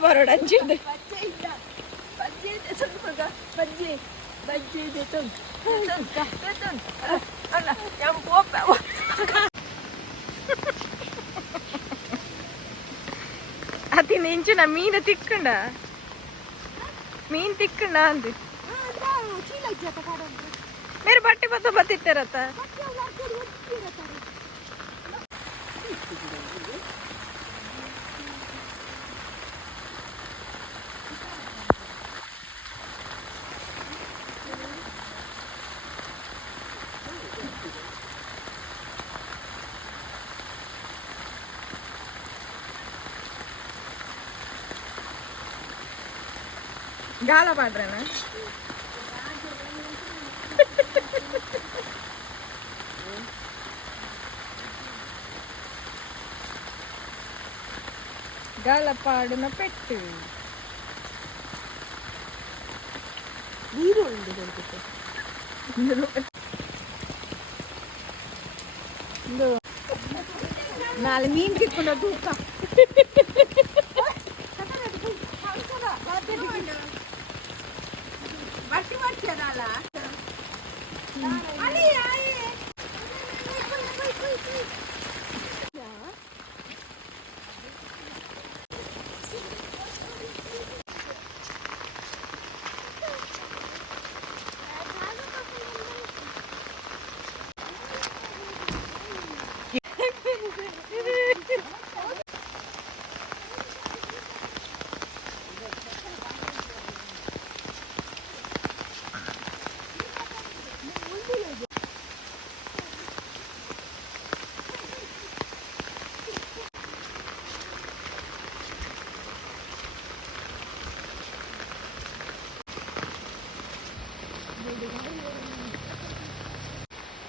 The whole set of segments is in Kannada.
ಬರೋಡ ಅಂಚಿದ್ದು ಅತಿ ನೆಂಚಿನ ಮೀನು ತಿಕ್ಕಂಡ ಮೀನ್ ತಿಕ್ಕಂಡ ಅಂದು मेरे बट्टे पता बतिते रहता है गाला पाड़ रहे ना గాలపాడున పెట్టు నీరు ನಾಳೆ ಮೀನ್ ಕಿತ್ಕೊಂಡು ತೂಕ ಬಟ್ಟಿ ಮಾಡ್ತೀಯಲ್ಲ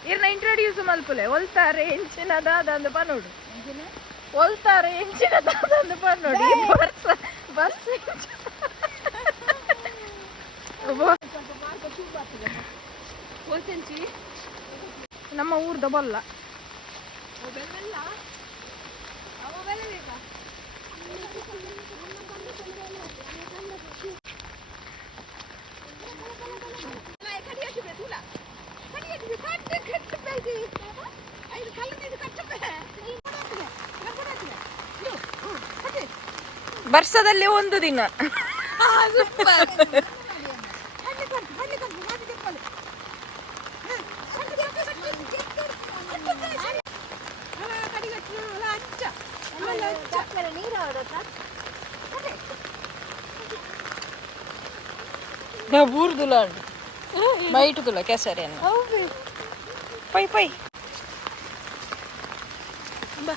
ಇರ್ನ ಇಂಟ್ರೊಡ್ಯೂಸ್ ಮಲ್ಪುಲೆ ಒಲ್ತಾರೆ ಎಂಚಿನದಾದಂದು ಪನ್ನೋಡು ಒಲ್ತಾರೆ ಎಂಚಿನದಾದಂದು ಪನ್ನೋಡು ಬರ್ಸ ನಮ್ಮ ಊರ್ದ ಬಲ್ಲ ವರ್ಷದಲ್ಲಿ ಒಂದು ದಿನ ಬೂರ್ ದುಲಾಂಡ್ ಬೈಟ್ ದುಲ ಕೆಸರಿ ಪೈ ಪೈ ಬಾ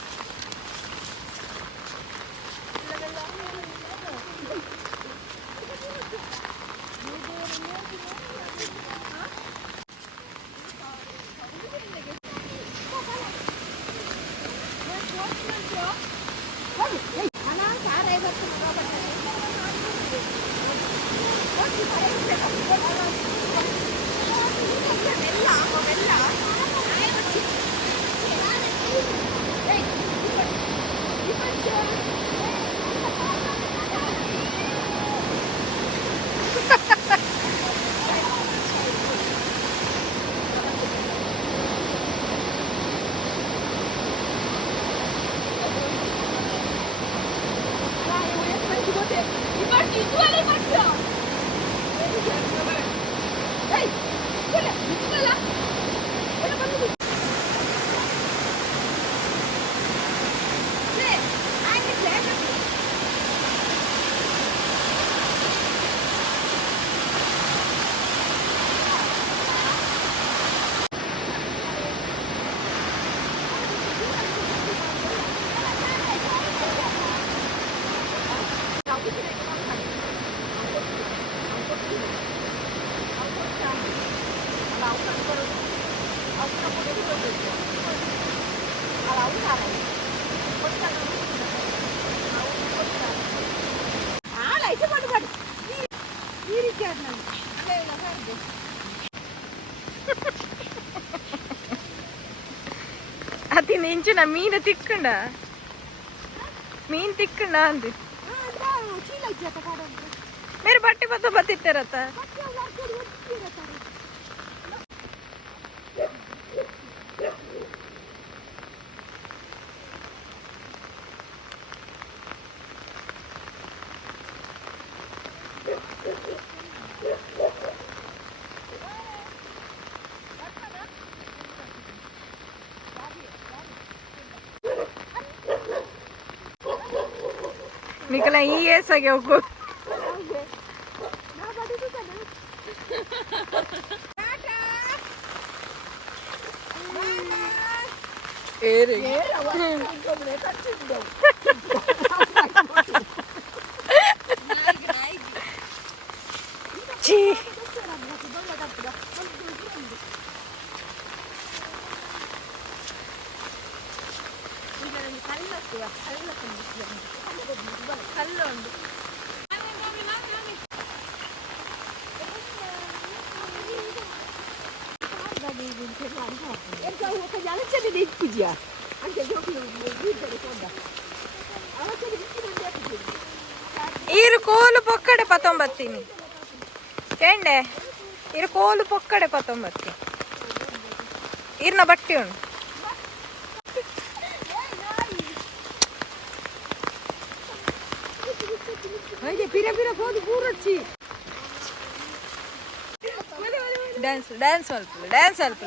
ಅತಿ ನೆಂಚಿನ ಮೀನು ತಿಕ್ಕಂಡ ಮೀನ್ ತಿಕ್ಕಂಡ ಅಂದು मेरे बट्टे पर तो बतीते रहता है. निकला ही है सगे को ಇರು ಕೋಲು ಪೊಕ್ಕಡೆ 19 ಕೇಂಡೆ ಇರು ಕೋಲು ಪೊಕ್ಕಡೆ 19 ಇರ್ನ ಬಟ್ಟಿ ಉಂಟು ಡ್ಯಾನ್ಸ್ ಡ್ಯಾನ್ಸ್ ಸ್ವಲ್ಪ ಡ್ಯಾನ್ಸ್ ಸ್ವಲ್ಪ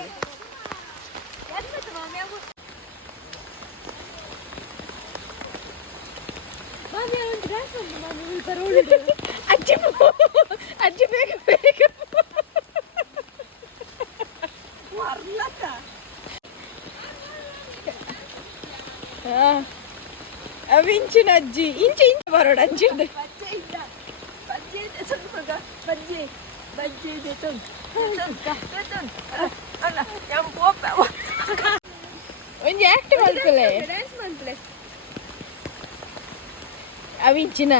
ಅಜ್ಜಿ ಬೇಗ ಬೇಗ ಅವು ಇಂಚಿನ ಅಜ್ಜಿ ಇಂಚು ಬರೋಣ ಅಜ್ಜಿ ಒಂಜಿ ಆಕ್ಟ್ ಮಲ್ಪಲೆ ಅವಿಂಚಿನ